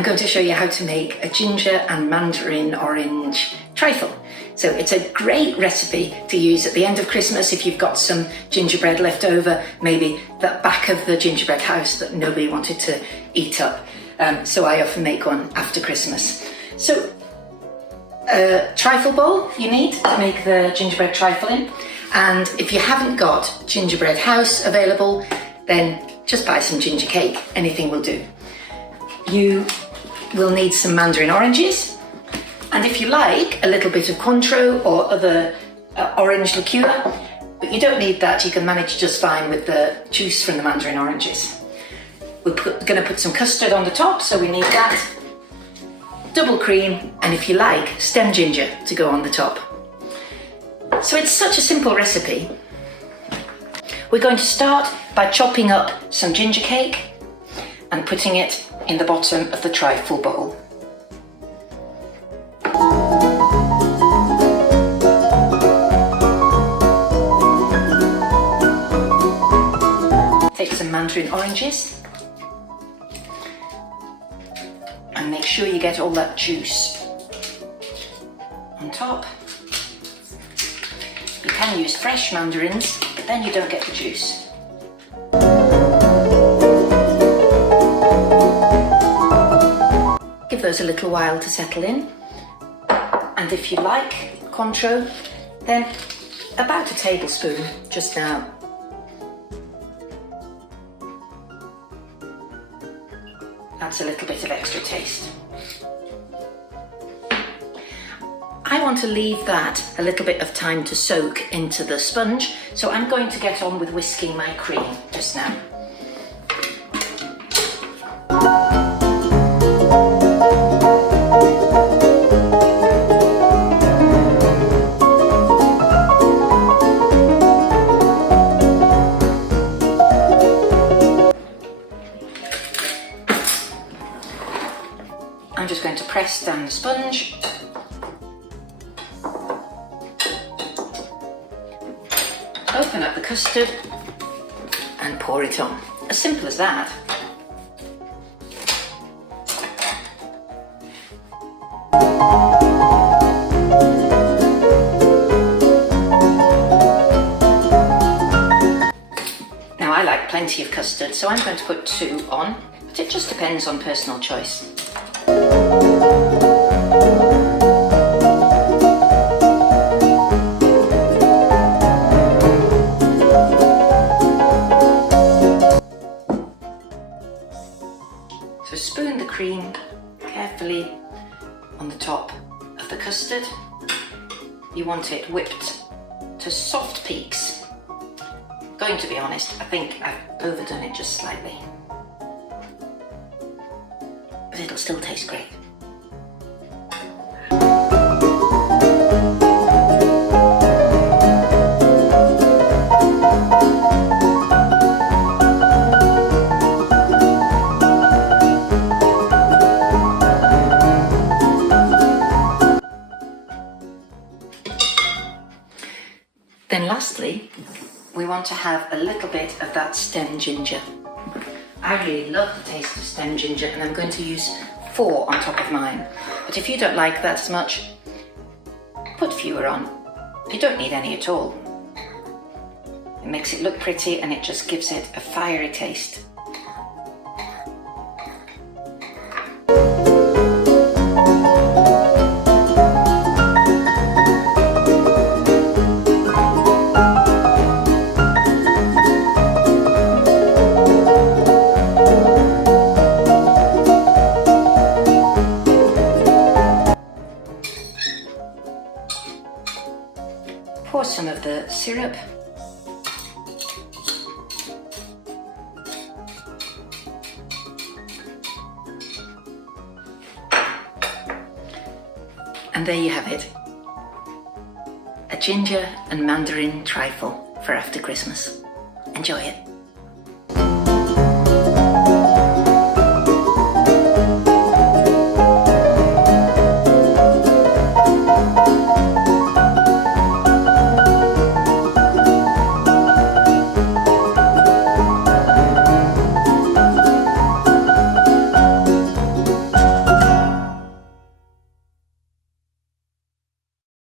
I'm going to show you how to make a ginger and mandarin orange trifle. So it's a great recipe to use at the end of Christmas if you've got some gingerbread left over, maybe the back of the gingerbread house that nobody wanted to eat up. So I often make one after Christmas. So a trifle bowl you need to make the gingerbread trifle in. And if you haven't got gingerbread house available, then just buy some ginger cake, anything will do. You will need some mandarin oranges, and if you like, a little bit of Cointreau or other orange liqueur, but you don't need that, you can manage just fine with the juice from the mandarin oranges. We're going to put some custard on the top, so we need that, double cream, and if you like, stem ginger to go on the top. So it's such a simple recipe. We're going to start by chopping up some ginger cake and putting it in the bottom of the trifle bowl. Take some mandarin oranges and make sure you get all that juice on top. You can use fresh mandarins, but then you don't get the juice. Give those a little while to settle in, and if you like Cointreau, then about a tablespoon just now. Adds a little bit of extra taste. I want to leave that a little bit of time to soak into the sponge, so I'm going to get on with whisking my cream just now. I'm just going to press down the sponge. Open up the custard and pour it on. As simple as that. Now I like plenty of custard, so I'm going to put 2 on, but it just depends on personal choice. So spoon the cream carefully on the top of the custard. You want it whipped to soft peaks. Going to be honest, I think I've overdone it just slightly, but it'll still taste great. Then lastly, we want to have a little bit of that stem ginger. I really love the taste of stem ginger, and I'm going to use 4 on top of mine. But if you don't like that as much, put fewer on. You don't need any at all. It makes it look pretty and it just gives it a fiery taste. Pour some of the syrup. And there you have it. A ginger and mandarin trifle for after Christmas. Enjoy it.